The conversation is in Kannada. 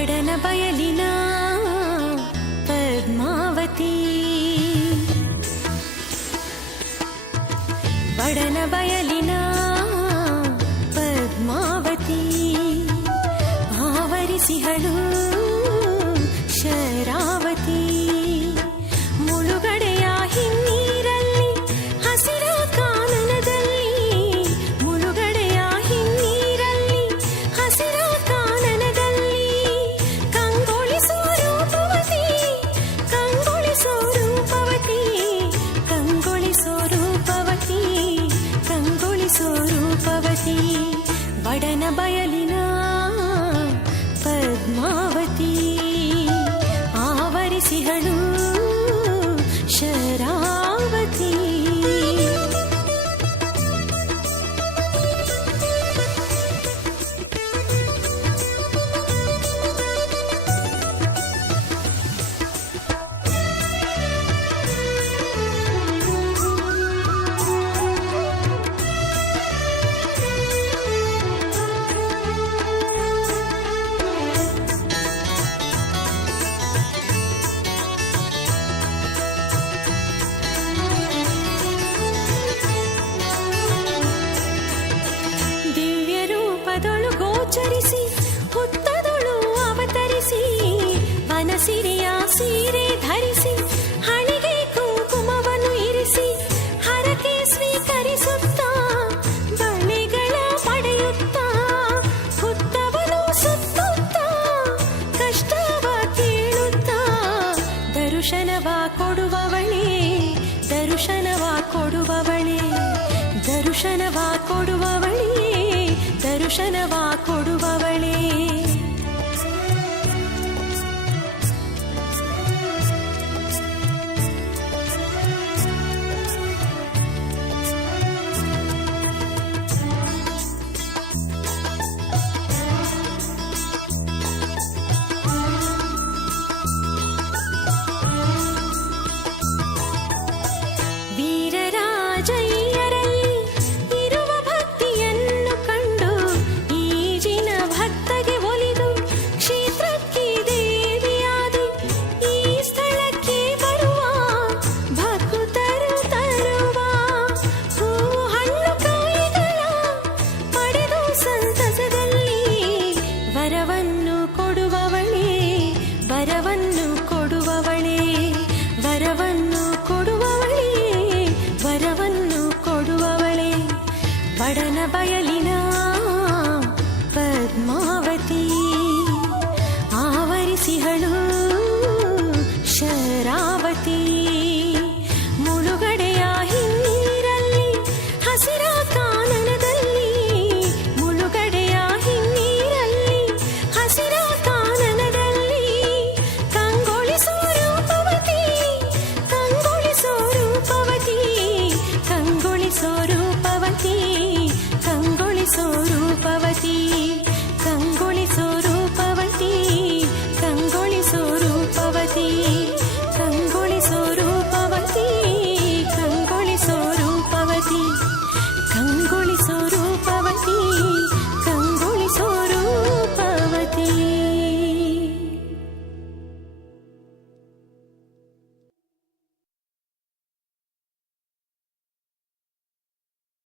ಬಡನ ಬಯಲಿನ ಪದ್ಮಾವತಿ, ಬಡನ ಬಯಲಿನ ಪದ್ಮಾವತಿ, ಆವರಿಸಿಹಳು ಶರಾವತಿ. ಮುಳುಗಡೆಯ ಹಿನ್ನೀರಲ್ಲಿ ಹಸಿರ ಕಾನನದಲ್ಲಿ, ಮುಳುಗಡೆಯ ಹಿನ್ನೀರಲ್ಲಿ ಹಸಿರ ಕಾನನದಲ್ಲಿ, ಕಂಗೊಳಿಸೋ ರೂಪವತಿ, ಕಂಗೊಳಿಸೋ ರೂಪವತಿ, ಕಂಗೊಳಿಸೋ ರೂಪವತಿ, ಕಂಗೊಳಿಸೋ ರೂಪವತಿ. ಬಡನ ಬಯಲಿನ ಪದ್ಮಾವತಿ, ಆವರಿಸಿಹಳು ಶರಾವತಿ. ಗೋಚರಿಸಿ ಹುತ್ತದೊಳು ಅವತರಿಸಿ, ವನಸಿರಿಯ ಸೀರೆ ಧರಿಸಿ, ಹಣಿಗೆ ಕುಂಕುಮವನ್ನು ಇರಿಸಿ, ಹರಕೆ ಸ್ವೀಕರಿಸುತ್ತಾ ಬಳೆಗಳ ಪಡೆಯುತ್ತಾ, ಹುತ್ತವನು ಸುತ್ತುತ್ತಾ ಕಷ್ಟವ ಕೇಳುತ್ತಾ, ದರ್ಶನವ ಕೊಡುವವಳೇ, ದರ್ಶನವ ಕೊಡುವವಳೇ, ದರ್ಶನವ ಕೊಡುವವಳೇ, ದರ್ಶನವ ಕೊಡುವವಳೇ. ವೀರರಾಜಯ್ಯರಲ್ಲಿ ಇರುವ ಭಕ್ತಿಯನ್ನು ಕಂಡು, ಈಜಿನ ಭಕ್ತಗೆ ಒಲಿದು ಕ್ಷೇತ್ರಕ್ಕೆ ದೇವಿಯಾದಿ, ಈ ಸ್ಥಳಕ್ಕೆ ಬರುವ ಭಕ್ತರು ತರುವ ಹೂ ಹಣ್ಣು ಕಾಯಿಗಳ ಪಡೆದು ಸಂತಸದಲ್ಲಿ, ವರವನ್ನು ಕೊಡುವವಳೇ, ವರವನ್ನು ಕೊಡುವವಳೇ, ವರವನ್ನು ಕೊಡುವವಳೇ, ವರವನ್ನು ಕೊಡುವವಳೇ. ಬಡನ ಬಯಲಿನ